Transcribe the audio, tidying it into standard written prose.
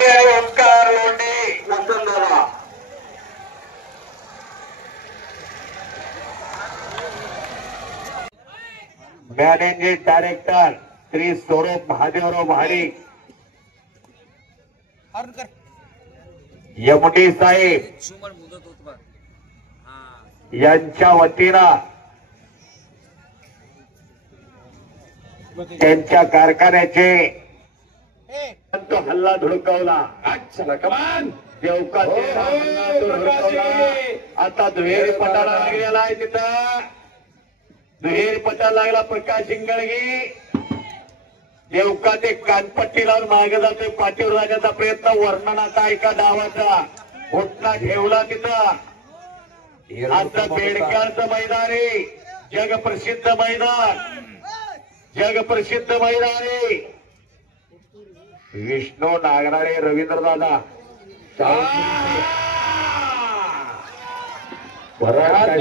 Omkar Londhe Vasantdada managing director Shri Saurabh Mahadevrao Mahadik Yamuni साहेब यांच्या वतीनं त्यांच्या कारखान्याचे तो हल्ला धुडकावला. कमान देवकाचे हल्ला धुडकावला. आता दुहेरी पटाला लागलेला आहे. तिथं दुहेरी पटा लागला. प्रकाश इंगळगी देवकाचे कानपट्टी लावून मागे जातोय. पाठीवर जाण्याचा प्रयत्न. वर्णनाचा एका डावाचा घोटणा ठेवला तिथं. आता बेडकाचं मैदान आहे. जगप्रसिद्ध मैदान. जगप्रसिद्ध मैदान आहे. विष्णू नागराळे रवींद्र दादा परत